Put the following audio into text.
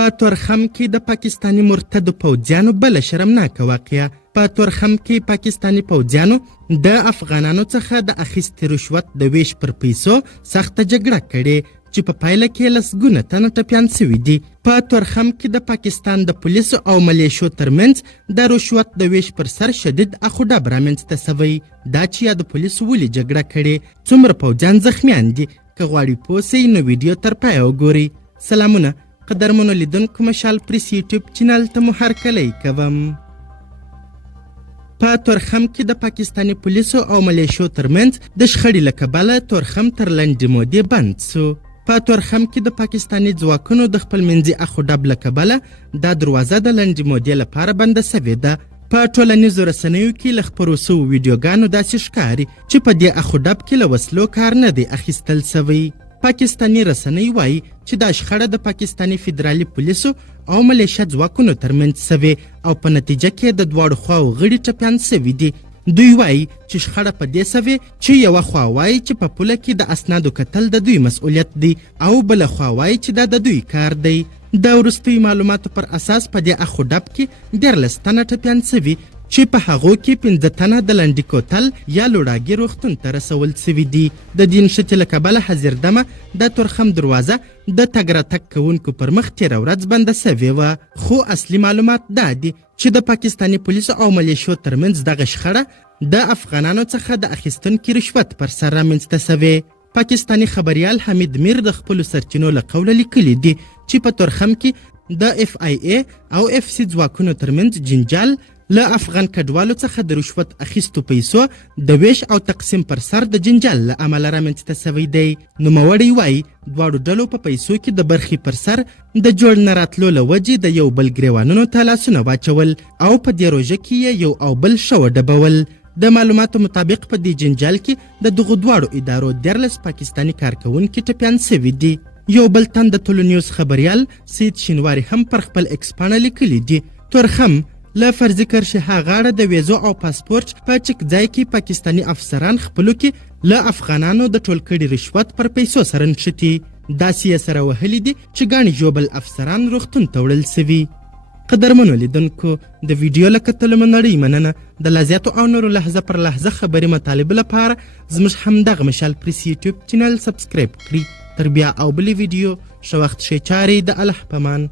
په تورخم کې د پاکستاني مرتدو پوځیانو بله شرمناکه واقعه. په تورخم کې پاکستاني پوځیانو د افغانانو څخه د اخیستې رشوت د ویش پر پیسو سخته جګړه کړې چې په پایله کې لسګونه تنه ټپیان سوي دي. په تورخم کې د پاکستان د پولیسو او ملیشو ترمنځ د رشوت د ویش پر سر شدید اخوډب رامنځته سوی. دا چې یا د پولیسو ولې جګړه کړې، څومره پوځیان زخمیان دي، که غواړئ پوه سئ نو ویډیو تر پایه وګورئ. سلامونه قدرمنو لیدونکو، مشال پریس یوټیوب چینل ته مو هرکلی کوم. په تورخم کې د پاکستاني پولیسو او ملیشو ترمنځ د شخړې له کبله تورخم تر لنډې مودې بند سو. په تورخم کې د پاکستاني ځواکونو د خپلمنځي اخوډب له کبله دا دروازه د لنډې مودې لپاره بنده سوې ده. په ټولنیزو رسنیو کې له خپرو سوو ویډیوګانو داسې ښکاري چې په دې اخوډب کې له وسلو کار نه دی اخیستل سوی. پاکستاني رسنۍ وایي چې دا شخړه د پاکستاني فدرالي پولیسو او ملیشه ځواکونو ترمنځ سوې او په نتیجه کې د دواړو خواو غړي ټپیان سوي دي. دوی وایي چې شخړه په دې سوې چې یوه خوا وایي چې په پوله کې د اسنادو کتل د دوی مسؤلیت دی او بله خوا وایي چې دا د دوی کار دی. د وروستیو معلوماتو پر اساس په دې اخوډب کې 14 تنه ټپیان سوي چې په هغو کې 15 تنه د لنډي کوتل یا لوړاګي روغتون ته رسول سوي دي. د دې نښتې له کبله حزیردمه د تورخم دروازه د تګ راتګ کوونکو پر مخ تېره ورځ بنده سوې وه. خو اصلي معلومات دا دي چې د پاکستاني پولیسو او ملیشو ترمنځ دغه شخړه د افغانانو څخه د اخیستونکي رشوت پر سر رامنځته سوې. پاکستاني خبریال حمید میر د خپلو سرچینو له قوله لیکلي دي چې په تورخم کې د اف آی ای او اف سی ځواکونو ترمنځ جنجال له افغان کډوالو څخه د رشوت اخیستو پیسو د ویش او تقسیم پر سر د جنجال له امله رامنځته سوی دی. نوموړی وایي دواړو ډلو په پیسو کې د برخې پر سر د جوړ نه راتلو له وجې د یو بل ګریوانونو ته لاسونه واچول او په دې روژه کې یې یو او بل ښه وډبول. د معلوماتو مطابق په دې جنجال کې د دغو دواړو ادارو 14 پاکستاني کارکوونکي ټپیان سوي دي. یو بل تن د ټولنیوز خبریال سید شینواري هم پر خپل ایکس پاڼه لیکلي دي تورخم له فرضي کرشحه غاړه د ویزو او پاسپورت په چک ځای کې پاکستاني افسران خپلو کې له افغانانو د ټول کړي رشوت پر پیسو سره نښتي. داسې یې سره وهلي دي چې ګڼې ژوبل افسران روغتون ته وړل سوي. قدرمنو لیدونکو، د ویډیو له کتلو مو نړۍ مننه. د لا زیاتو او نورو لحظه پر لحظه خبري مطالبو لپاره زموږ همدغه مشال پریس یوټیوب چینل سبسکرایب کړئ. تر بیا او بلې ویډیو ښه وخت ښې چارې د الله په امان.